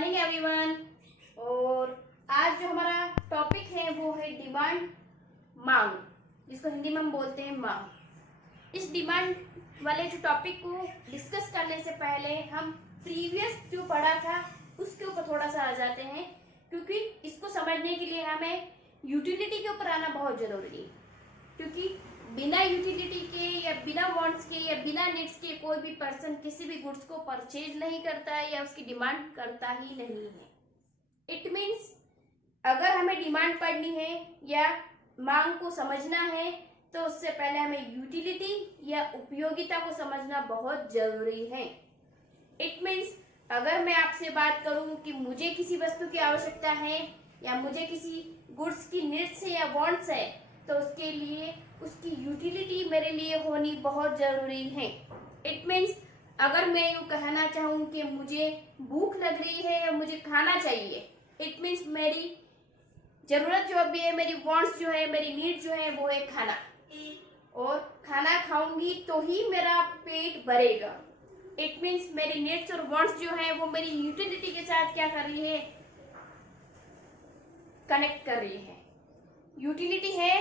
Morning everyone. और आज जो हमारा टॉपिक है वो है डिमांड, मांग, जिसको हिंदी में हम बोलते हैं मांग। इस डिमांड वाले जो टॉपिक को डिस्कस करने से पहले हम प्रीवियस जो पढ़ा था उसके ऊपर थोड़ा सा आ जाते हैं, क्योंकि इसको समझने के लिए हमें यूटिलिटी के ऊपर आना बहुत ज़रूरी है। क्योंकि बिना यूटिलिटी के या बिना वांट्स के या बिना नीड्स के कोई भी पर्सन किसी भी गुड्स को परचेज नहीं करता है या उसकी डिमांड करता ही नहीं है। इट मीन्स अगर हमें डिमांड पढ़नी है या मांग को समझना है तो उससे पहले हमें यूटिलिटी या उपयोगिता को समझना बहुत जरूरी है। इट मीन्स अगर मैं आपसे बात करूं कि मुझे किसी वस्तु की आवश्यकता है या मुझे किसी गुड्स की नीड्स है या वांट्स है, तो उसके लिए उसकी यूटिलिटी मेरे लिए होनी बहुत ज़रूरी है। इट मीन्स अगर मैं यूँ कहना चाहूँ कि मुझे भूख लग रही है या मुझे खाना चाहिए, इट मीन्स मेरी ज़रूरत जो भी है, मेरी वांट्स जो है, मेरी नीड जो है वो है खाना, और खाना खाऊंगी तो ही मेरा पेट भरेगा। इट मीन्स मेरी नीड्स और वांट्स जो है वो मेरी यूटिलिटी के साथ क्या कर रही है, कनेक्ट कर रही है। यूटिलिटी है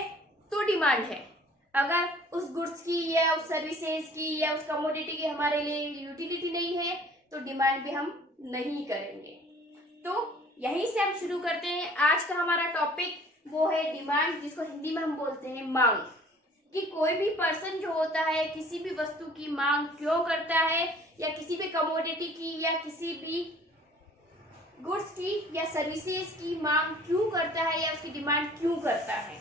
तो डिमांड है। अगर उस गुड्स की या उस सर्विसेज की या उस कमोडिटी की हमारे लिए यूटिलिटी नहीं है तो डिमांड भी हम नहीं करेंगे। तो यहीं से हम शुरू करते हैं। आज का हमारा टॉपिक वो है डिमांड, जिसको हिंदी में हम बोलते हैं मांग। कि कोई भी पर्सन जो होता है किसी भी वस्तु की मांग क्यों करता है, या किसी भी कमोडिटी की या किसी भी गुड्स की या सर्विसेज की मांग क्यों करता है या उसकी डिमांड क्यों करता है।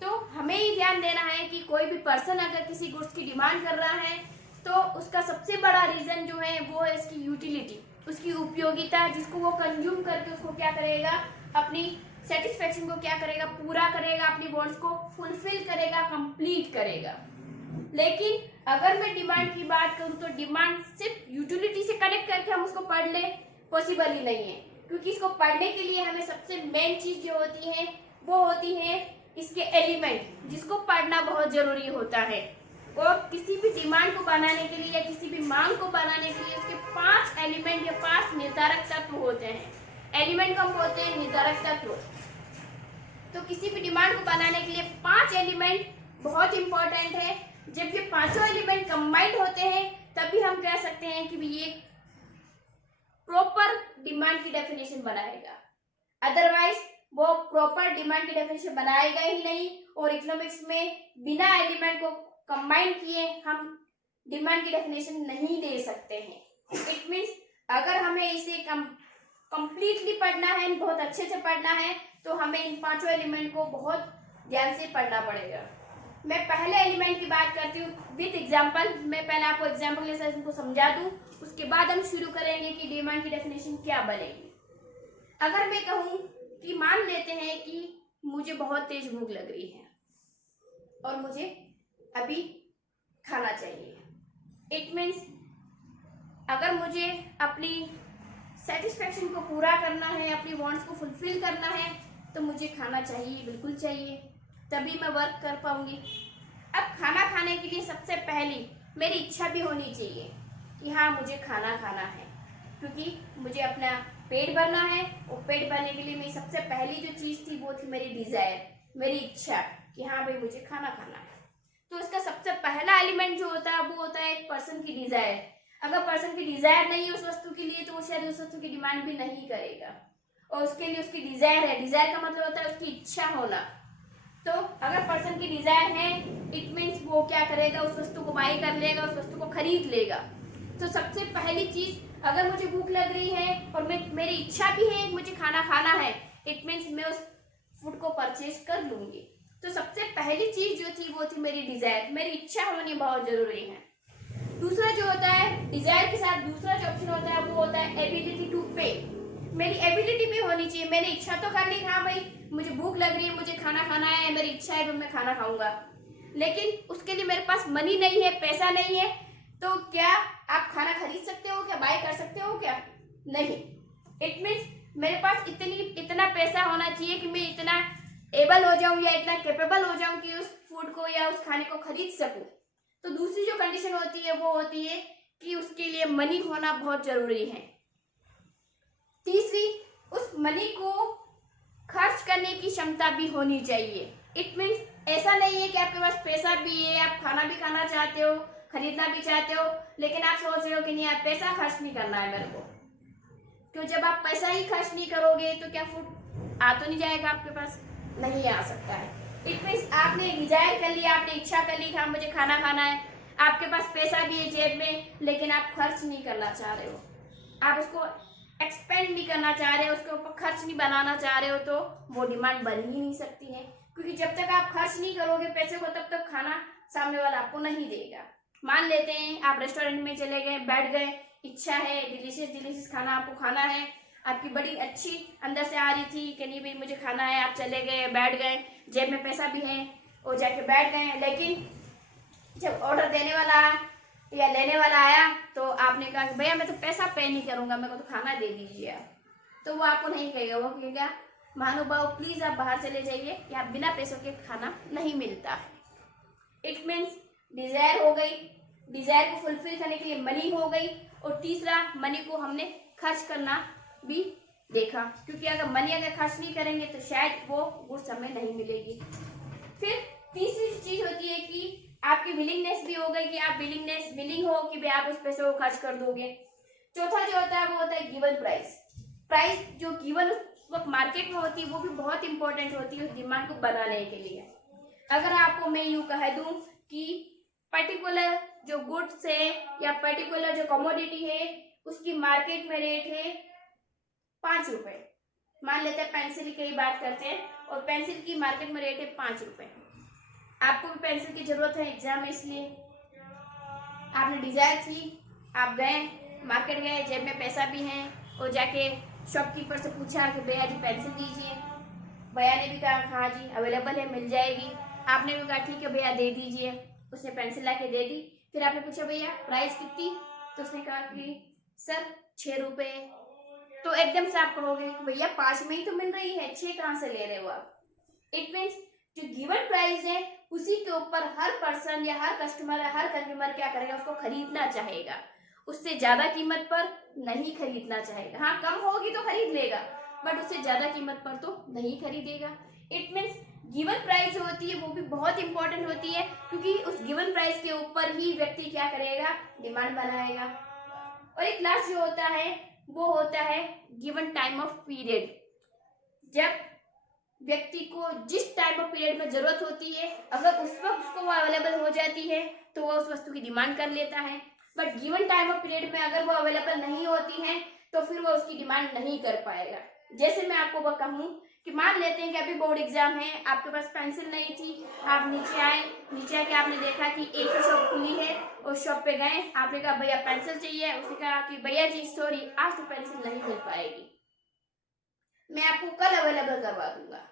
तो हमें ये ध्यान देना है कि कोई भी पर्सन अगर किसी गुड्स की डिमांड कर रहा है तो उसका सबसे बड़ा रीजन जो है वो है इसकी यूटिलिटी, उसकी उपयोगिता, जिसको वो कंज्यूम करके उसको क्या करेगा, अपनी सेटिस्फेक्शन को क्या करेगा, पूरा करेगा, अपनी वांट्स को फुलफिल करेगा, कंप्लीट करेगा। लेकिन अगर मैं डिमांड की बात करूं तो डिमांड सिर्फ यूटिलिटी से कनेक्ट करके हम उसको पढ़ ले, पॉसिबल ही नहीं है। क्योंकि इसको पढ़ने के लिए हमें सबसे मेन चीज जो होती है वो होती है इसके एलिमेंट, जिसको पढ़ना बहुत जरूरी होता है। और किसी भी डिमांड को बनाने के लिए या किसी भी मांग को बनाने के लिए उसके 5 एलिमेंट या 5 निर्धारक तत्व होते हैं। एलिमेंट को हम बोलते हैं निर्धारक तत्व। तो किसी भी डिमांड को बनाने के लिए 5 एलिमेंट बहुत इंपॉर्टेंट है। जब ये पांचों एलिमेंट कंबाइंड होते हैं तभी हम कह सकते हैं कि ये प्रॉपर डिमांड की डेफिनेशन बनाएगा। अदरवाइज वो प्रॉपर डिमांड की डेफिनेशन बनाएगा ही नहीं। और इकोनॉमिक्स में बिना एलिमेंट को कंबाइन किए हम डिमांड की डेफिनेशन नहीं दे सकते हैं। इट मीन्स अगर हमें इसे कंप्लीटली पढ़ना है, बहुत अच्छे से पढ़ना है, तो हमें इन 5 एलिमेंट को बहुत ध्यान से पढ़ना पड़ेगा। मैं पहले एलिमेंट की बात करती हूँ विद एग्जाम्पल। मैं पहले आपको एग्जाम्पल के साथ इनको समझा दूँ, उसके बाद हम शुरू करेंगे कि डिमांड की डेफिनेशन क्या बनेगी। अगर मैं कहूँ कि मान लेते हैं कि मुझे बहुत तेज भूख लग रही है और मुझे अभी खाना चाहिए। इट मीन्स अगर मुझे अपनी सेटिस्फेक्शन को पूरा करना है, अपनी वांट्स को फुलफिल करना है, तो मुझे खाना चाहिए, बिल्कुल चाहिए, तभी मैं वर्क कर पाऊंगी। अब खाना खाने के लिए सबसे पहली मेरी इच्छा भी होनी चाहिए कि हाँ मुझे खाना खाना है, क्योंकि मुझे अपना पेट भरना है। और पेट भरने के लिए मेरी सबसे पहली जो चीज़ थी वो थी मेरी डिज़ायर, मेरी इच्छा कि हाँ भाई मुझे खाना खाना है। तो इसका सबसे पहला एलिमेंट जो होता है वो होता है एक पर्सन की डिज़ायर। अगर पर्सन की डिज़ायर नहीं है उस वस्तु के लिए तो वो शायद उस वस्तु की डिमांड भी नहीं करेगा। और उसके लिए उसकी डिज़ायर है, डिज़ायर का मतलब होता है उसकी इच्छा होना। तो अगर पर्सन की डिज़ायर है इट मीन्स वो क्या करेगा, उस वस्तु को बाई कर लेगा, उस वस्तु को खरीद लेगा। तो सबसे पहली चीज़, अगर मुझे भूख लग रही है और मेरी इच्छा भी है मुझे खाना खाना है, इट मीन्स मैं उस फूड को परचेज कर लूंगी। तो सबसे पहली चीज जो थी वो थी मेरी डिजायर, मेरी इच्छा होनी बहुत जरूरी है। दूसरा जो होता है डिजायर के साथ दूसरा जो ऑप्शन होता है वो होता है एबिलिटी टू पे। मेरी एबिलिटी भी होनी चाहिए। मैंने इच्छा तो कर ली, हाँ भाई मुझे भूख लग रही है, मुझे खाना खाना है, मेरी इच्छा है मैं खाना खाऊंगा, लेकिन उसके लिए मेरे पास मनी नहीं है, पैसा नहीं है। तो क्या आप खाना खरीद सकते हो, क्या बाय कर सकते हो, क्या नहीं। इट मीन्स मेरे पास इतना पैसा होना चाहिए कि मैं इतना एबल हो जाऊं या इतना कैपेबल हो जाऊं कि उस फूड को या उस खाने को खरीद सकूं। तो दूसरी जो कंडीशन होती है वो होती है कि उसके लिए मनी होना बहुत जरूरी है। तीसरी, उस मनी को खर्च करने की क्षमता भी होनी चाहिए। इट मीन्स ऐसा नहीं है कि आपके पास पैसा भी है, आप खाना भी खाना चाहते हो, खरीदना भी चाहते हो, लेकिन आप सोच रहे हो कि नहीं यार पैसा खर्च नहीं करना है मेरे को। क्यों, जब आप पैसा ही खर्च नहीं करोगे तो क्या फूड आ तो नहीं जाएगा आपके पास? नहीं आ सकता है। इट मीन्स आपने डिजायर कर लिया, आपने इच्छा कर ली कि हाँ मुझे खाना खाना है, आपके पास पैसा भी है जेब में, लेकिन आप खर्च नहीं करना चाह रहे हो, आप उसको एक्सपेंड नहीं करना चाह रहे हो, उसके ऊपर खर्च नहीं बनाना चाह रहे हो, तो वो डिमांड बन ही नहीं सकती है। क्योंकि जब तक आप खर्च नहीं करोगे पैसे को, तब तक खाना सामने वाला आपको नहीं देगा। मान लेते हैं आप रेस्टोरेंट में चले गए, बैठ गए, इच्छा है डिलीशियस डिलीशियस खाना आपको खाना है, आपकी बड़ी अच्छी अंदर से आ रही थी कि नहीं भाई मुझे खाना है, आप चले गए, बैठ गए, जेब में पैसा भी है और जाके बैठ गए, लेकिन जब ऑर्डर देने वाला या लेने वाला आया तो आपने कहा कि भैया मैं तो पैसा पे नहीं करूंगा, मेरे को तो खाना दे दीजिए आप, तो वो आपको नहीं कहेगा, वो कहेगा महानुभाव प्लीज आप बाहर चले जाइए, या बिना पैसों के खाना नहीं मिलता है। इट मीन्स डिजायर हो गई, डिजायर को फुलफिल करने के लिए मनी हो गई, और तीसरा मनी को हमने खर्च करना भी देखा, क्योंकि अगर मनी अगर खर्च नहीं करेंगे तो शायद वो गुड्स हमें नहीं मिलेगी। फिर तीसरी चीज होती है कि आपकी विलिंगनेस भी हो गई, कि आप विलिंग हो कि भाई आप उस पैसे को खर्च कर दोगे। चौथा जो होता है वो होता है गिवन प्राइस। प्राइस जो गिवन उस वक्त मार्केट में होती है वो भी बहुत इंपॉर्टेंट होती है उस डिमांड को बनाने के लिए। अगर आपको मैं यूं कह दूं कि पर्टिकुलर जो गुड्स है या पर्टिकुलर जो कमोडिटी है उसकी मार्केट में रेट है 5 रुपए, मान लेते हैं पेंसिल की बात करते हैं, और पेंसिल की मार्केट में रेट है 5 रुपए। आपको भी पेंसिल की जरूरत है, एग्जाम में, इसलिए आपने डिजायर थी, आप गए मार्केट गए, जेब में पैसा भी है, और जाके शॉपकीपर से पूछा कि भैया जी पेंसिल दीजिए, भैया ने भी कहा हाँ जी अवेलेबल है मिल जाएगी, आपने भी कहा ठीक है भैया दे दीजिए, उसने पेंसिल ला के दे दी। फिर आपने पूछा भैया प्राइस कितनी, तो उसने कहा कि सर 6 रुपए। तो एकदम से आप कहोगे कि भैया 5 में ही तो मिल रही है, 6 कहाँ से ले रहे हो आप? इट मीन्स जो गिवन प्राइस है उसी के ऊपर हर पर्सन या हर कस्टमर या हर कंज्यूमर क्या करेगा, उसको खरीदना चाहेगा, उससे ज्यादा कीमत पर नहीं खरीदना चाहेगा। हाँ कम होगी तो खरीद लेगा, बट उससे ज्यादा कीमत पर तो नहीं खरीदेगा। इट मीन्स गिवन प्राइस जो होती है वो भी बहुत इंपॉर्टेंट होती है, क्योंकि उस गिवन प्राइस के ऊपर ही व्यक्ति क्या करेगा, डिमांड बनाएगा। और एक लास्ट जो होता है वो होता है गिवन टाइम ऑफ पीरियड। जब व्यक्ति को जिस टाइम ऑफ पीरियड में जरूरत होती है, अगर उस वक्त उसको वो अवेलेबल हो जाती है तो वो उस वस्तु की डिमांड कर लेता है, but given time of period में अगर वो अवेलेबल नहीं होती है तो फिर वो उसकी डिमांड नहीं कर पाएगा। जैसे मैं आपको कहूँ कि मान लेते हैं कि अभी बोर्ड एग्जाम है, आपके पास पेंसिल नहीं थी, आप नीचे आए, नीचे आके आपने देखा कि एक ही शॉप खुली है, उस शॉप पे गए, आपने कहा भैया पेंसिल चाहिए, उसने कहा कि भैया जी सॉरी आज तो पेंसिल नहीं मिल पाएगी, मैं आपको कल अवेलेबल करवा दूंगा।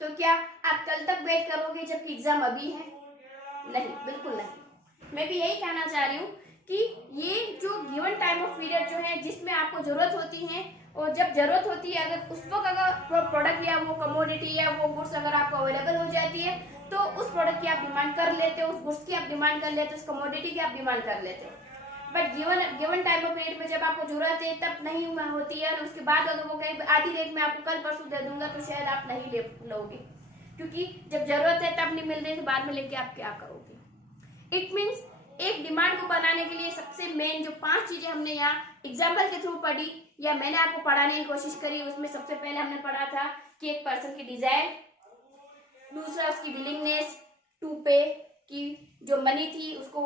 तो क्या आप कल तक वेट करोगे जबकि एग्जाम अभी है? नहीं, बिल्कुल नहीं। मैं भी यही कहना चाह रही हूँ कि ये जो गिवन टाइम ऑफ पीरियड जो है जिसमें आपको जरूरत होती है, और जब जरूरत होती है अगर उस वक्त अगर प्रोडक्ट या वो कमोडिटी या वो गुड्स अगर आपको अवेलेबल हो जाती है तो उस प्रोडक्ट की आप डिमांड कर लेते हो, उस गुड्स की आप डिमांड कर लेते हो, उस कमोडिटी की आप डिमांड कर लेते हो। But given time of period में जब आपको जरूरत है तब नहीं होती है, और उसके बाद अगर वो कहीं आधी रेट में आपको कल परसों दे दूंगा तो शायद आप नहीं ले लोगे, क्योंकि जब जरूरत है तब नहीं मिल रही तो बाद में लेके आप क्या करोगे। इट मीन्स एक डिमांड को बनाने के लिए सबसे मेन जो 5 चीजें हमने यहाँ एग्जाम्पल के थ्रू पढ़ी या मैंने आपको पढ़ाने की कोशिश करी, उसमें सबसे पहले हमने पढ़ा था कि एक पर्सन की डिजायर, दूसरा उसकी विलिंगनेस टू पे, कि जो मनी थी उसको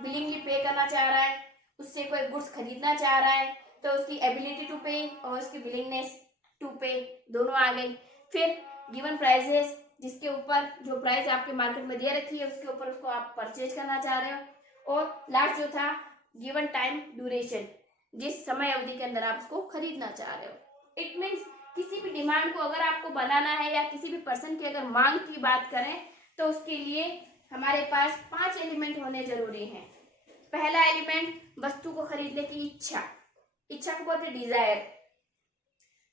विलिंगली पे करना चाह रहा है, उससे कोई गुड्स खरीदना चाह रहा है, तो उसकी एबिलिटी टू पे और उसकी विलिंगनेस टू पे दोनों आ गई। फिर गिवन प्राइजेस, जिसके ऊपर जो प्राइस आपके मार्केट में दे रखी है उसके ऊपर उसको आप परचेज करना चाह रहे हो, और लास्ट जो था गिवन टाइम ड्यूरेशन, जिस समय अवधि के अंदर आप उसको खरीदना चाह रहे हो। इट मीन्स किसी भी डिमांड को अगर आपको बनाना है या किसी भी पर्सन की अगर मांग की बात करें तो उसके लिए हमारे पास 5 एलिमेंट होने जरूरी हैं। पहला एलिमेंट वस्तु को खरीदने की इच्छा, इच्छा को बोलते हैं डिजायर।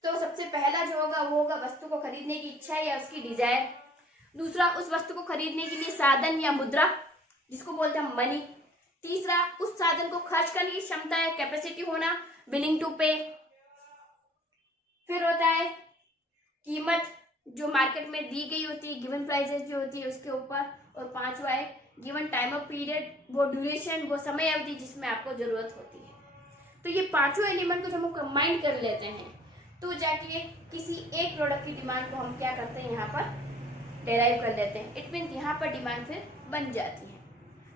तो सबसे पहला जो होगा वो होगा वस्तु को खरीदने की इच्छा या उसकी डिजायर। दूसरा उस वस्तु को खरीदने के लिए साधन या मुद्रा, जिसको बोलते हैं मनी। तीसरा उस साधन को खर्च करने की क्षमता या कैपेसिटी होना, विलिंग टू पे। फिर होता है कीमत जो मार्केट में दी गई होती है, गिवन प्राइसेस जो होती है उसके ऊपर। और पांचवा है गिवन टाइम ऑफ पीरियड, वो ड्यूरेशन, वो समय अवधि जिसमें आपको जरूरत होती है। तो ये पांचों एलिमेंट को जब हम कंबाइन कर लेते हैं तो जाके किसी एक प्रोडक्ट की डिमांड को हम क्या करते हैं, यहाँ पर डेराइव कर लेते हैं। इट मीन यहाँ पर डिमांड फिर बन जाती है।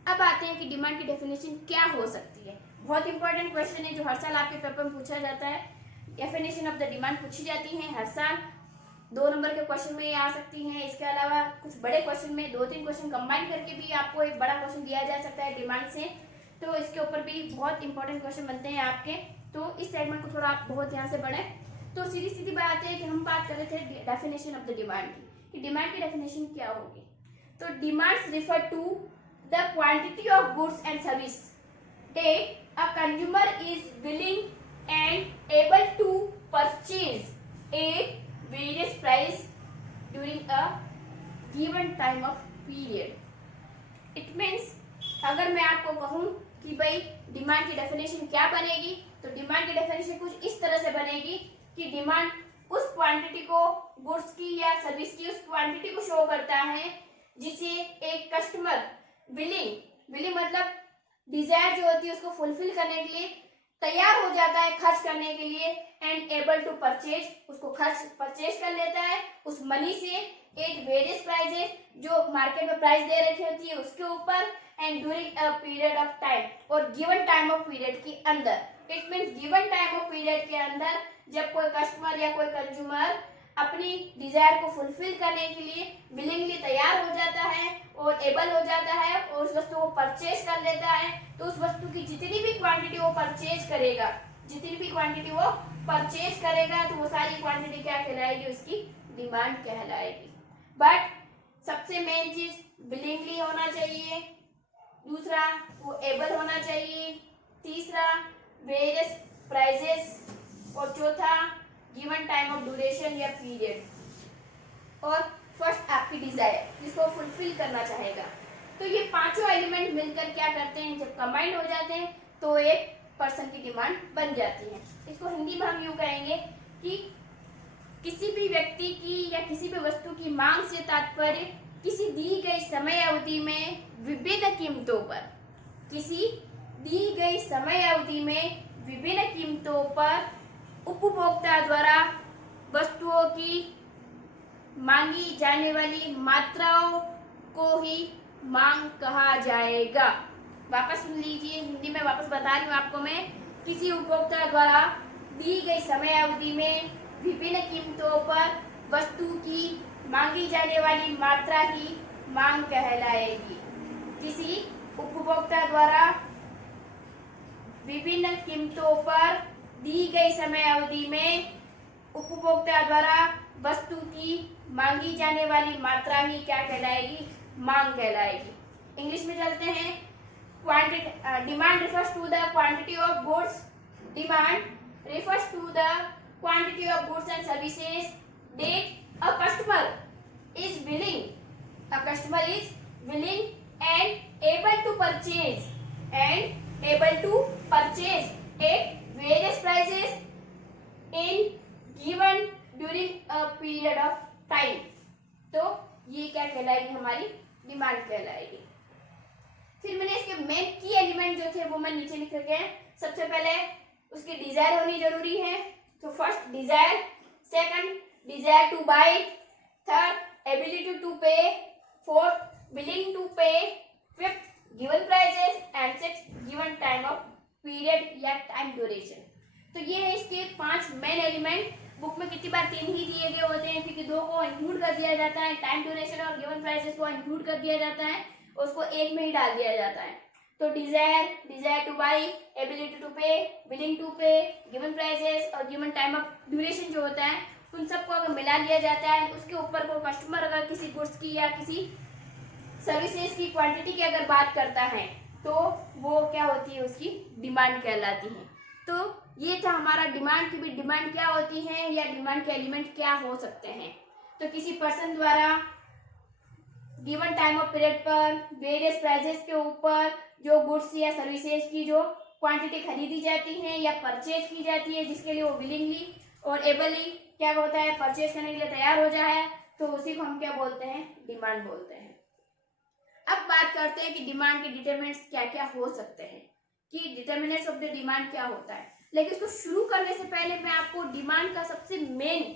अब आते हैं कि डिमांड की डेफिनेशन क्या हो सकती है। बहुत इंपॉर्टेंट क्वेश्चन है जो हर साल आपके पेपर में पूछा जाता है। डेफिनेशन ऑफ द डिमांड पूछी जाती है हर साल, 2 नंबर के क्वेश्चन में आ सकती हैं। इसके अलावा कुछ बड़े क्वेश्चन में 2-3 क्वेश्चन कंबाइन करके भी आपको एक बड़ा क्वेश्चन दिया जा सकता है डिमांड से। तो इसके ऊपर भी बहुत इंपॉर्टेंट क्वेश्चन बनते हैं आपके। तो इस सेगमेंट को थोड़ा आप बहुत ध्यान से पढ़ें। तो सीधी सीधी बात है कि हम बात कर रहे थे डेफिनेशन ऑफ द डिमांड की, डिमांड की डेफिनेशन क्या होगी। तो demands refer to the quantity of goods and service that a consumer is willing and able to purchase at various price during a given time of period. It means अगर मैं आपको कहूँ कि भाई डिमांड की डेफिनेशन क्या बनेगी, तो डिमांड की डेफिनेशन कुछ इस तरह से बनेगी कि डिमांड उस क्वांटिटी को, गुड्स की या सर्विस की उस क्वांटिटी को शो करता है जिसे एक कस्टमर विलिंग मतलब डिजायर जो होती है उसको फुलफिल करने के लिए तैयार हो जाता है खर्च करने के लिए, एंड एबल टू परचेज, उसको परचेज कर लेता है उस मनी से एट वेरियस प्राइजेस, जो मार्केट में प्राइस दे रखी होती है उसके ऊपर, and during a period of time, और गिवन टाइम ऑफ पीरियड के अंदर। It means given time of period के अंदर जब कोई कस्टमर या कोई कंज्यूमर अपनी डिजायर को फुलफिल करने के लिए विलिंगली तैयार हो जाता है और एबल हो जाता है और उस वस्तु को परचेज कर लेता है, तो उस वस्तु की जितनी भी क्वांटिटी वो परचेज करेगा, तो वो सारी क्वांटिटी क्या कहलाएगी, उसकी डिमांड कहलाएगी। बट सबसे मेन चीज विलिंगली होना चाहिए, दूसरा वो एबल होना चाहिए, तीसरा वेरियस प्राइजेस, और चौथा गिवन टाइम ऑफ ड्यूरेशन या पीरियड, और फर्स्ट आपकी डिजायर जिसको फुलफिल करना चाहेगा। तो ये पांचों एलिमेंट मिलकर क्या करते हैं, जब कंबाइंड हो जाते हैं तो एक पर्सन की डिमांड बन जाती है। इसको हिंदी में हम यूं कहेंगे कि किसी भी व्यक्ति की या किसी भी वस्तु की मांग से तात्पर्य किसी दी गई समय अवधि में विभिन्न कीमतों पर, किसी दी गई समय अवधि में विभिन्न कीमतों पर उपभोक्ता द्वारा वस्तुओं की मांगी जाने वाली मात्राओं को ही मांग कहा जाएगा। वापस सुन लीजिए, हिंदी में वापस बता रही हूँ आपको मैं। किसी उपभोक्ता द्वारा दी गई समय अवधि में विभिन्न कीमतों पर वस्तु की मांगी जाने वाली मात्रा ही मांग कहलाएगी। किसी उपभोक्ता द्वारा विभिन्न कीमतों पर दी गई समय अवधि में उपभोक्ता द्वारा वस्तु की मांगी जाने वाली मात्रा ही क्या कहलाएगी, मांग कहलाएगी। इंग्लिश में चलते हैं। Demand refers to the quantity of goods, demand refers to the quantity of goods and services that a customer is willing and able to purchase at various prices in given during a period of time। तो ये क्या कहलाएगी, हमारी demand कहलाएगी। फिर मैंने इसके main की एलिमेंट जो थे वो मैं नीचे लिख रखे हैं। सबसे पहले उसकी डिजायर होनी जरूरी है, तो first desire, second desire to buy, third ability to pay, fourth willing to pay, fifth given prices, and sixth given time of period या टाइम ड्यूरेशन। तो ये है इसके 5 मेन एलिमेंट। बुक में कितनी बार 3 ही दिए गए होते हैं क्योंकि 2 को इंक्लूड कर दिया जाता है, टाइम ड्यूरेशन और गिवन प्राइसेस को इंक्लूड कर दिया जाता है, उसको एक में ही डाल दिया जाता है। तो desire to buy, ability to pay, willing to pay, given prices और गिवन टाइम ऑफ ड्यूरेशन जो होता है, उन सबको अगर मिला लिया जाता है, उसके ऊपर को कस्टमर अगर किसी गुड्स की या किसी सर्विसेज की क्वांटिटी की अगर बात करता है तो वो क्या होती है, उसकी डिमांड कहलाती है। तो ये था हमारा डिमांड की भी डिमांड क्या होती है या डिमांड के एलिमेंट क्या हो सकते हैं। तो किसी पर्सन द्वारा गिवन टाइम ऑफ पीरियड पर वेरियस प्राइसेस के ऊपर जो गुड्स या सर्विसेज की जो क्वांटिटी खरीदी जाती है या परचेज की जाती है, जिसके लिए वो विलिंगली और एबली क्या होता है, परचेज करने के लिए तैयार हो जाए, तो उसी को हम क्या बोलते हैं, डिमांड बोलते हैं। अब बात करते हैं कि डिमांड के डिटरमिनेंट्स क्या क्या हो सकते हैं, कि डिटरमिनेंट्स ऑफ द डिमांड क्या होता है। लेकिन इसको शुरू करने से पहले मैं आपको डिमांड का सबसे मेन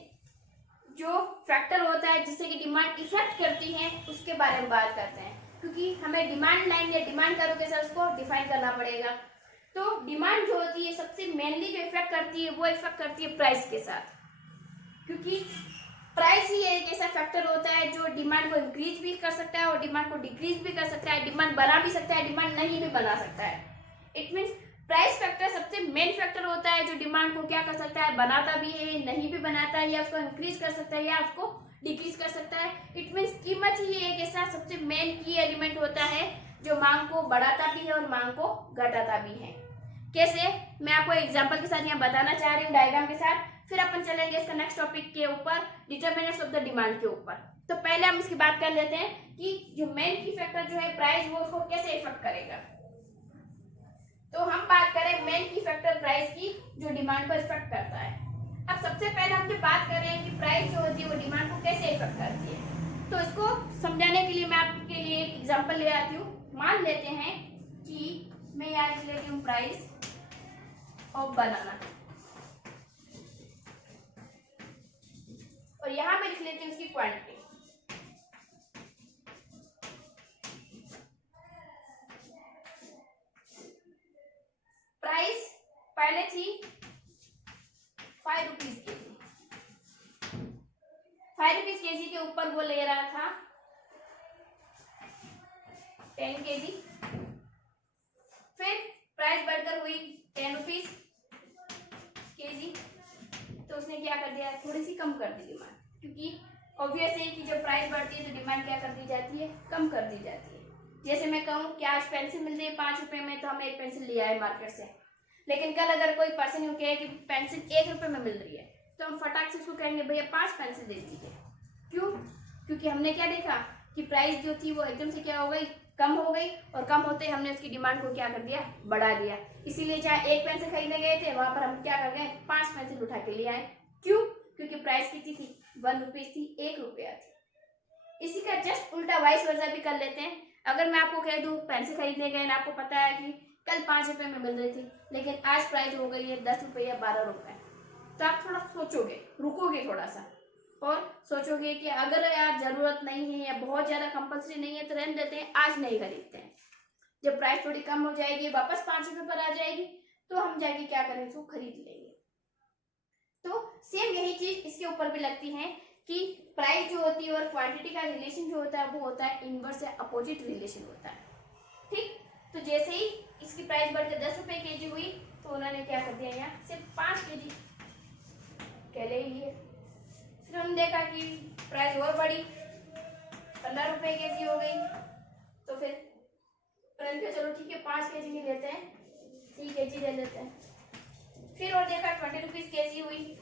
जो फैक्टर होता है जिससे कि डिमांड इफेक्ट करती है उसके बारे में बात करते हैं, क्योंकि हमें डिमांड लाइन या डिमांड कर्व के साथ उसको डिफाइन करना पड़ेगा। तो डिमांड जो होती है सबसे मेनली जो इफेक्ट करती है वो इफेक्ट करती है प्राइस के साथ, क्योंकि प्राइस ही एक ऐसा फैक्टर होता है जो डिमांड को इंक्रीज भी कर सकता है और डिमांड को डिक्रीज भी कर सकता है, डिमांड बढ़ा भी सकता है, डिमांड नहीं भी बना सकता है। इट मीन्स प्राइस फैक्टर सबसे मेन फैक्टर होता है जो डिमांड को क्या कर सकता है, बनाता भी है, नहीं भी बनाता है, या उसको इंक्रीज कर सकता है या उसको डिक्रीज कर सकता है। इट मीन्स कीमत ही एक ऐसा सबसे मेन की एलिमेंट होता है जो मांग को बढ़ाता भी है और मांग को घटाता भी है। कैसे, मैं आपको एग्जांपल के साथ यहाँ बताना चाह रही हूँ डायग्राम के साथ, फिर अपन चलेंगे इसका नेक्स्ट टॉपिक के ऊपर, डिटरमिनेंट्स ऑफ द डिमांड के ऊपर। तो पहले हम इसकी बात कर लेते हैं कि जो मेन की फैक्टर जो है प्राइस, वो उसको कैसे इफेक्ट करेगा। तो हम बात करें मेन की फैक्टर प्राइस की जो डिमांड पर इफेक्ट करता है। अब सबसे पहले हम जो बात कर रहे हैं कि प्राइस जो होती है वो डिमांड को कैसे इफेक्ट करती है, तो इसको समझाने के लिए मैं आपके लिए एक एग्जांपल ले आती हूँ। मान लेते हैं कि मैं यहाँ लिख लेती हूँ प्राइस ऑफ बनाना, और यहाँ मैं लिख लेती हूँ उसकी क्वांटिटी। प्राइस पहले थी 5 रुपीज के जी, 5 रुपीज के जी के ऊपर वो ले रहा था 10 के जी, फिर प्राइस बढ़कर हुई 10 रुपीज के जी, तो उसने क्या कर दिया, थोड़ी सी कम कर दी डिमांड, क्योंकि ऑब्वियस है कि जब प्राइस बढ़ती है तो डिमांड क्या कर दी जाती है, कम कर दी जाती है। जैसे मैं कहूँ कि आज पेंसिल मिल रही है 5 रुपए में, तो हम एक पेंसिल लिया है मार्केट से, लेकिन कल अगर कोई पर्सन यूँ कहे कि पेंसिल 1 रुपए में मिल रही है, तो हम फटाक से उसको कहेंगे भैया 5 पेंसिल दे दीजिए। क्यों, क्योंकि हमने क्या देखा कि प्राइस जो थी वो एकदम से क्या हो गई, कम हो गई, और कम होते ही हमने उसकी डिमांड को क्या कर दिया, बढ़ा दिया। इसीलिए चाहे एक पेंसिल खरीदने गए थे, वहां पर हम क्या कर गए, 5 पेंसिल उठा के ले आए। क्यों, क्योंकि प्राइस कितनी थी, 1 रुपीज थी, 1 रुपया थी। इसी का जस्ट उल्टा वाइस वर्सा भी कर लेते हैं। अगर मैं आपको कह दूं पेंसिल खरीदने गए ना, आपको पता है कि कल 5 रुपए में मिल रही थी, लेकिन आज प्राइस हो गई है 10 रुपये या 12 रुपए, तो आप थोड़ा सोचोगे, रुकोगे थोड़ा सा और सोचोगे कि अगर यार जरूरत नहीं है या बहुत ज्यादा कंपल्सरी नहीं है तो रहने देते हैं, आज नहीं खरीदते हैं। जब प्राइस थोड़ी कम हो जाएगी, वापस 5 रुपए पर आ जाएगी, तो हम जाके क्या करेंगे, उसको खरीद लेंगे। तो सेम यही चीज इसके ऊपर भी लगती है कि प्राइस जो होती है और क्वांटिटी का रिलेशन जो होता है वो होता है इनवर्स या अपोजिट रिलेशन होता है। ठीक, तो जैसे ही इसकी प्राइस बढ़कर 10 रुपए के जी हुई, तो उन्होंने क्या कर दिया, यहाँ सिर्फ 5 के जी केले ही लिए। फिर हमने देखा कि प्राइस और बढ़ी, 15 रुपए के जी हो गई, तो फिर उन्होंने कहा चलो ठीक है 5 के जी नहीं लेते हैं, 3 के जी ले लेते हैं। फिर और देखा 20 रुपीज के जी हुई,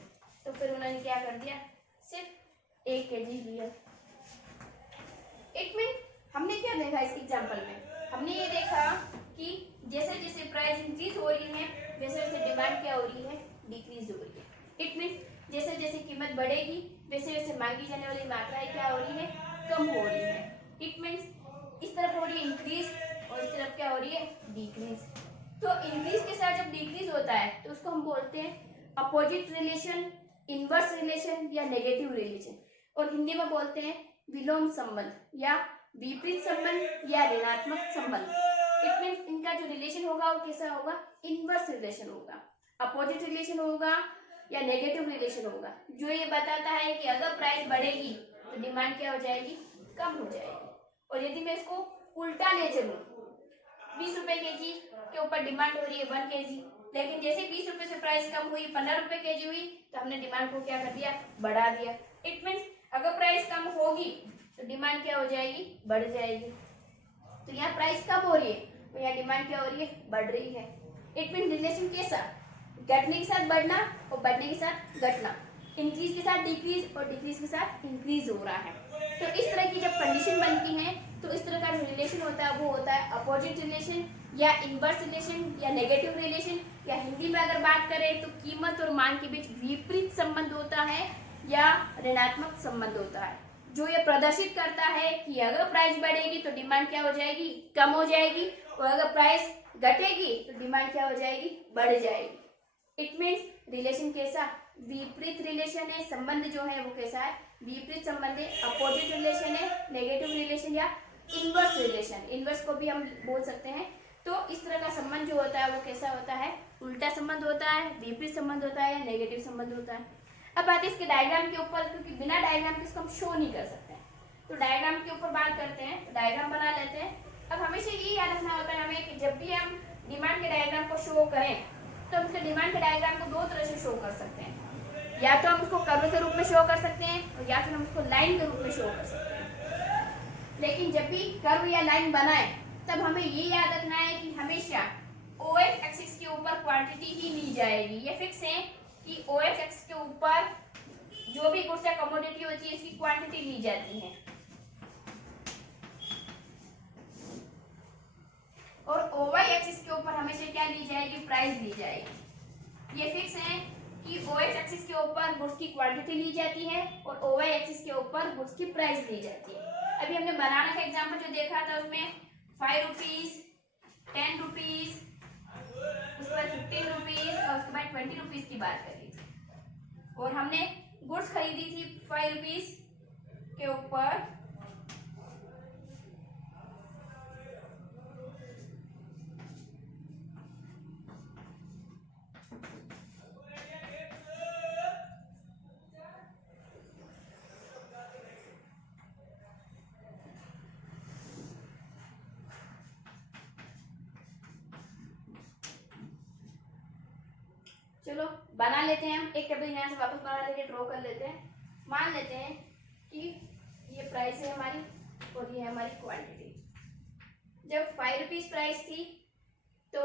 तो फिर उन्होंने क्या कर दिया, सिर्फ 1 के जी लिया। इट मीन हमने क्या देखा इस एग्जाम्पल में, हमने ये देखा कि जैसे जैसे प्राइस इंक्रीज हो रही है वैसे वैसे डिमांड क्या हो रही है, डिक्रीज हो रही है। इट मीन जैसे जैसे कीमत बढ़ेगी वैसे वैसे मांगी जाने वाली मात्राएं क्या हो रही है, कम हो रही है। इट मीन्स इस तरफ हो रही है इंक्रीज और इस तरफ क्या हो रही है, डिक्रीज। तो इंक्रीज के साथ जब डिक्रीज होता है तो उसको हम बोलते हैं अपोजिट रिलेशन, इनवर्स रिलेशन या नेगेटिव रिलेशन, और हिंदी में बोलते हैं विलोम संबंध या विपरीत संबंध या ऋणात्मक संबंध। इट मीन्स इनका जो रिलेशन होगा वो कैसा होगा, इनवर्स रिलेशन होगा, अपोजिट रिलेशन होगा या नेगेटिव रिलेशन होगा, जो ये बताता है कि अगर प्राइस बढ़ेगी तो डिमांड क्या हो जाएगी, कम हो जाएगी। और यदि मैं इसको उल्टा ले चलूं, 20 रुपए के जी के ऊपर डिमांड हो रही है 1 के जी, लेकिन जैसे 20 रुपए से प्राइस कम हुई, 15 रुपए के जी हुई, तो हमने डिमांड को क्या कर दिया, बढ़ा दिया। इट मीन्स अगर प्राइस कम होगी तो डिमांड क्या हो जाएगी, बढ़ जाएगी। तो यहाँ प्राइस कम हो रही है तो यहाँ डिमांड क्या हो रही है, बढ़ रही है। इट मीन रिलेशन कैसा, घटने के साथ बढ़ना और बढ़ने के साथ घटना, इंक्रीज के साथ डिक्रीज और डिक्रीज के साथ इंक्रीज हो रहा है। तो इस तरह की जब कंडीशन बनती है तो इस तरह का जो रिलेशन होता है वो होता है अपोजिट रिलेशन या इनवर्स रिलेशन या नेगेटिव रिलेशन, या हिंदी में अगर बात करें तो कीमत और मांग के बीच विपरीत संबंध होता है, या ऋणात्मक संबंध होता है, जो ये प्रदर्शित करता है कि अगर प्राइस बढ़ेगी तो डिमांड क्या हो जाएगी, कम हो जाएगी, और अगर प्राइस घटेगी तो डिमांड क्या हो जाएगी, बढ़ जाएगी। इट मीन्स रिलेशन कैसा, विपरीत रिलेशन है, संबंध जो है वो कैसा है, विपरीत संबंध है, अपोजिट रिलेशन है, नेगेटिव रिलेशन या इनवर्स रिलेशन, इनवर्स को भी हम बोल सकते हैं। तो इस तरह का संबंध जो होता है वो कैसा होता है, उल्टा संबंध होता है, विपरीत संबंध होता है या नेगेटिव संबंध होता है। अब आते हैं इसके डायग्राम के ऊपर, क्योंकि बिना डायग्राम के इसको हम शो नहीं कर सकते हैं, तो डायग्राम के ऊपर बात करते हैं। तो डायग्राम बना लेते हैं। अब हमेशा ये याद रखना होता है हमें कि जब भी हम डिमांड के डायग्राम को शो करें तो हम उसके डिमांड के डायग्राम को दो तरह से शो कर सकते हैं, या तो हम उसको कर्व के रूप में शो कर सकते हैं और या फिर हम उसको लाइन के रूप में शो कर सकते हैं। लेकिन जब भी कर्व या लाइन बनाए तब हमें ये याद रखना है कि हमेशा OH एक्सिस के ऊपर क्वांटिटी ही ली जाएगी। ये फिक्स है कि OH एक्सिस के ऊपर जो भी गुड्स या कमोडिटी होती है इसकी क्वांटिटी ली जाती है, और OY एक्सिस के ऊपर हमेशा क्या ली जाएगी, प्राइस ली जाएगी। ये फिक्स है कि OH एक्सिस के ऊपर गुड्स की क्वांटिटी ली जाती है और OY एक्सिस के ऊपर गुड्स की प्राइस ली जाती है। अभी हमने बनाना का एग्जांपल जो देखा था उसमें 5 रुपीज, 10 रुपीज, उसके बाद 15 रुपीज और उसके बाद 20 रुपीज की बात करी थी, और हमने गुड्स खरीदी थी 5 रुपीज के ऊपर चलो बना लेते हैं। हम एक टेबल यहाँ से वापस बना लेके ड्रॉ कर लेते हैं। मान लेते हैं कि ये प्राइस है हमारी और ये है हमारी क्वांटिटी। जब 5 रुपीज प्राइस थी तो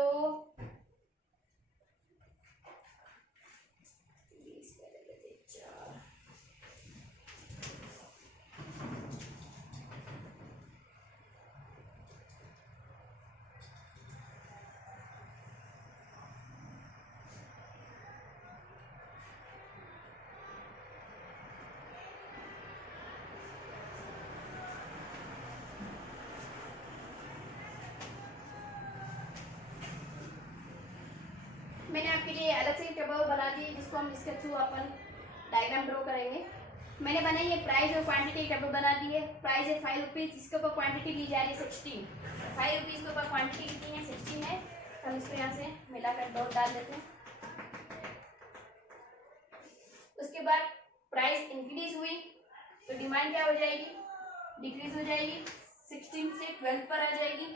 मैंने आपके लिए अलग से टेबल बना दी जिसको हम इसके थ्रू अपन डायग्राम ड्रॉ करेंगे। मैंने बनाई है प्राइस और क्वांटिटी टेबल बना दी है। प्राइस है 5 रुपीज, इसके ऊपर क्वांटिटी ली जा रही है 16। 5 रुपीज के ऊपर क्वांटिटी कितनी है, 16 है। तो हम इसको यहाँ से मिलाकर डॉट डाल देते हैं। उसके बाद प्राइस इंक्रीज हुई तो डिमांड क्या हो जाएगी, डिक्रीज हो जाएगी, 16 से 12 पर आ जाएगी।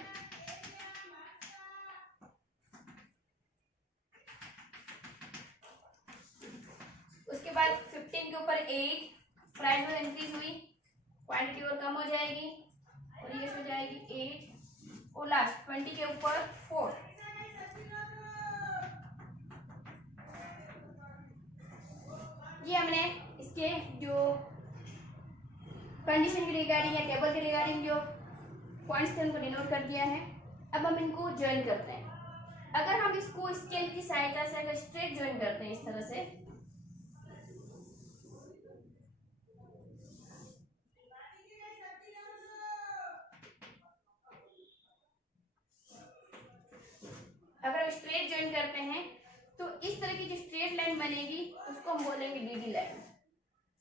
उसके बाद 15 के ऊपर 8, प्राइस और इंक्रीज हुई, क्वांटिटी और कम हो जाएगी और ये हो जाएगी 8, और लास्ट 20 के ऊपर 4। ये हमने इसके जो कंडीशन के रिगार्डिंग या टेबल के रिगार्डिंग जो पॉइंट्स थे उनको डिनोट कर दिया है। अब हम इनको ज्वाइन करते हैं। अगर हम इसको स्केल की सहायता से अगर स्ट्रेट ज्वाइन करते हैं इस तरह से, अगर हम स्ट्रेट ज्वाइन करते हैं तो इस तरह की जो स्ट्रेट लाइन बनेगी उसको हम बोलेंगे DD लाइन,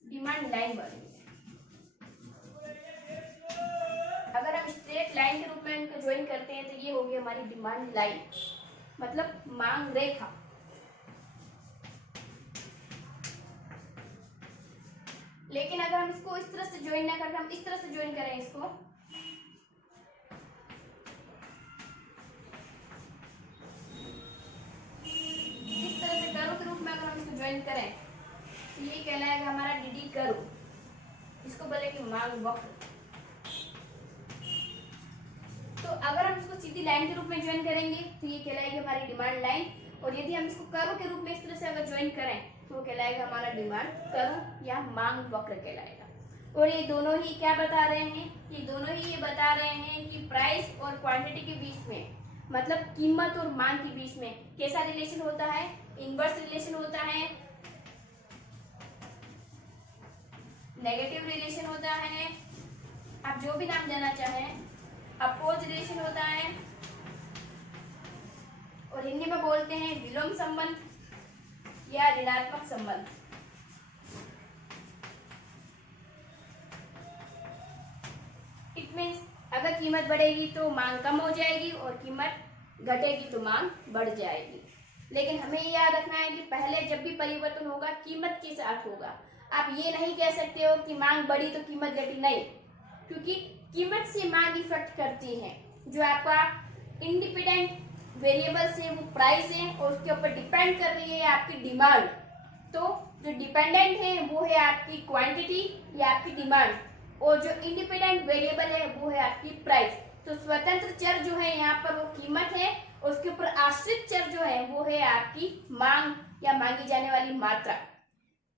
डिमांड लाइन बनेगी। अगर हम स्ट्रेट लाइन के रूप में इनको ज्वाइन करते हैं तो ये होगी हमारी डिमांड लाइन, मतलब मांग रेखा। लेकिन अगर हम इसको इस तरह से ज्वाइन ना करके हम इस तरह से ज्वाइन करें इसको, इस तरह से कर्व के रूप में अगर हम इसको ज्वाइन करें तो ये कहलाएगा हमारा DD कर्व, इसको बोलेंगे मांग वक्र। तो अगर हम इसको सीधी लाइन के रूप में ज्वाइन करेंगे तो ये कहलाएगी हमारी डिमांड लाइन, और यदि हम इसको कर्व के रूप में इस तरह से अगर ज्वाइन करें तो वो कहलाएगा हमारा डिमांड कर्व या मांग वक्र कहलाएगा। और ये दोनों ही क्या बता रहे हैं, ये दोनों ही ये बता रहे हैं कि प्राइस और क्वांटिटी के बीच में, मतलब कीमत और मांग के बीच में कैसा रिलेशन होता है, इनवर्स रिलेशन होता है। नेगेटिव रिलेशन होता है, आप जो भी नाम देना चाहें, अपोज रिलेशन होता है, और हिंदी में बोलते हैं विलोम संबंध या ऋणात्मक संबंध। इट मीन्स अगर कीमत बढ़ेगी तो मांग कम हो जाएगी और कीमत घटेगी तो मांग बढ़ जाएगी। लेकिन हमें ये याद रखना है कि पहले जब भी परिवर्तन होगा कीमत के साथ होगा। आप ये नहीं कह सकते हो कि मांग बढ़ी तो कीमत घटी, नहीं, क्योंकि कीमत से मांग इफेक्ट करती है। जो आपका इंडिपेंडेंट वेरिएबल से वो प्राइस है और उसके ऊपर डिपेंड कर रही है आपकी डिमांड। तो जो डिपेंडेंट है वो है आपकी क्वांटिटी या आपकी डिमांड, और जो इंडिपेंडेंट वेरिएबल है वो है आपकी प्राइस। तो स्वतंत्र चर जो है यहाँ पर वो कीमत है, और उसके ऊपर आश्रित चर जो है वो है आपकी मांग या मांगी जाने वाली मात्रा।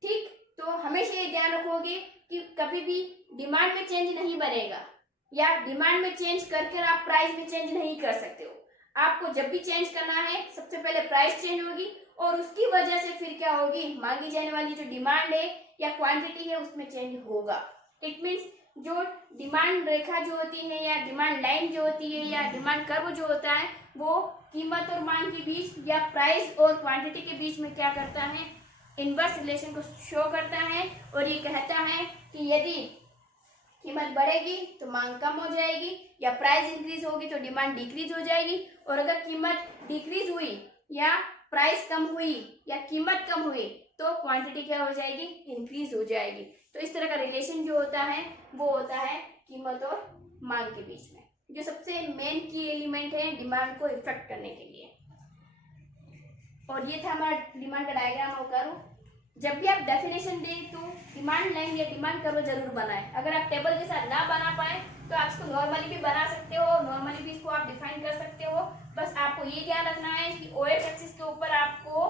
ठीक, तो हमेशा ये ध्यान रखोगे कि कभी भी डिमांड में चेंज नहीं बनेगा, या डिमांड में चेंज करके आप प्राइस में चेंज नहीं कर सकते हो। आपको जब भी चेंज करना है सबसे पहले प्राइस चेंज होगी, और उसकी वजह से फिर क्या होगी, मांगी जाने वाली जो डिमांड है या क्वांटिटी है उसमें चेंज होगा। इट मीन्स जो डिमांड रेखा जो होती है या डिमांड लाइन जो होती है या डिमांड कर्व जो होता है वो कीमत और मांग के बीच या प्राइस और क्वांटिटी के बीच में क्या करता है, इनवर्स रिलेशन को शो करता है, और ये कहता है कि यदि कीमत बढ़ेगी तो मांग कम हो जाएगी, या प्राइस इंक्रीज होगी तो डिमांड डिक्रीज हो जाएगी, और अगर कीमत डिक्रीज हुई या प्राइस कम हुई या कीमत कम हुई तो क्वांटिटी क्या हो जाएगी, इंक्रीज हो जाएगी। तो इस तरह का रिलेशन जो होता है वो होता है कीमत और मांग के बीच में, जो सबसे मेन की एलिमेंट है डिमांड को इफेक्ट करने के लिए। और ये था हमारा डिमांड का डायग्राम और कर्व। जब भी आप डेफिनेशन दें तो डिमांड लाइन या डिमांड कर्व जरूर बनाएं। अगर आप टेबल के साथ ना बना पाए तो आप इसको नॉर्मली भी बना सकते हो, नॉर्मली भी इसको आप डिफाइन कर सकते हो। बस आपको ये ध्यान रखना है कि OX एक्सिस के ऊपर आपको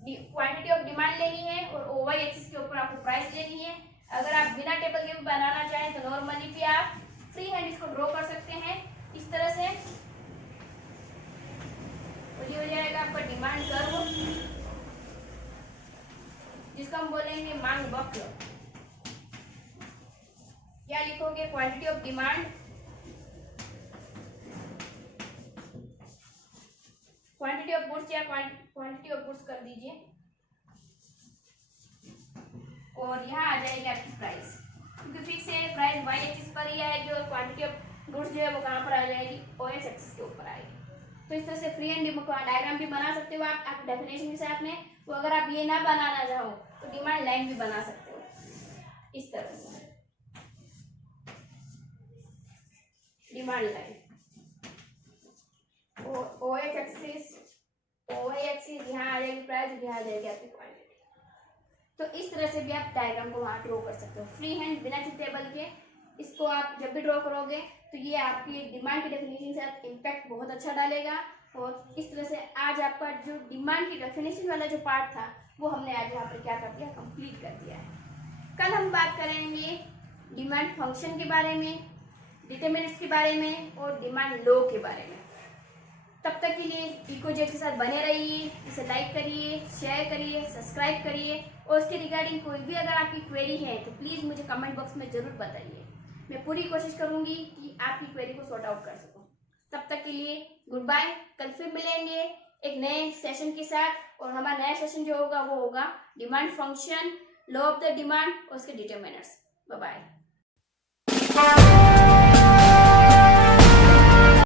क्वांटिटी ऑफ डिमांड लेनी है और OY एक्सिस के ऊपर आपको प्राइस लेनी है। अगर आप बिना टेबल के भी बनाना चाहें तो नॉर्मली भी आप फ्री हैंड इसको ड्रॉ कर सकते हैं इस तरह से। और ये हो जाएगा आपका डिमांड कर्व, जिसको हम बोलेंगे मांग वक्र। क्या लिखोगे, quantity of demand, quantity of goods या क्वांटिटी ऑफ गुड्स कर दीजिए, और यहाँ आ जाएगी आपकी प्राइस, क्योंकि फिक्स है प्राइस वाई एक्सिस पर ही आएगी और क्वांटिटी ऑफ गुड्स जो है वो कहाँ पर आ जाएगी, OX एक्सिस के ऊपर आएगी। तो इस तरह से फ्री एंड डायग्राम भी बना सकते हो आप डेफिनेशन के साथ में। तो अगर आप ये ना बनाना चाहो तो डिमांड लाइन भी बना सकते हो इस तरह से, demand line OX axis, OY axis, यहाँ आ जाएगी प्राइस, यहाँ आ जाएगी आपकी क्वांटिटी। तो इस तरह से भी आप डायग्राम को वहाँ ड्रॉ कर सकते हो फ्री हैंड बिना टेबल के। इसको आप जब भी ड्रॉ करोगे तो ये आपकी डिमांड की डेफिनेशन से आप इम्पैक्ट बहुत अच्छा डालेगा। और इस तरह से आज आपका जो डिमांड की डेफिनेशन वाला जो पार्ट था वो हमने आज यहाँ पर क्या कर दिया, कंप्लीट कर दिया है। कल हम बात करेंगे डिमांड फंक्शन के बारे में, डिटरमिनेंट्स के बारे में और डिमांड लॉ के बारे में। तब तक के लिए इकोजेट के साथ बने रहिए, इसे लाइक करिए, शेयर करिए, सब्सक्राइब करिए, और उसके रिगार्डिंग कोई भी अगर आपकी क्वेरी है तो प्लीज़ मुझे कमेंट बॉक्स में ज़रूर बताइए। मैं पूरी कोशिश करूँगी कि आपकी क्वेरी को सॉर्ट आउट कर सकूँ। तब तक के लिए गुड बाय। कल फिर मिलेंगे एक नए सेशन के साथ, और हमारा नया सेशन जो होगा वो होगा demand function, law of the demand और उसके डिटरमिनेंट्स। Bye bye.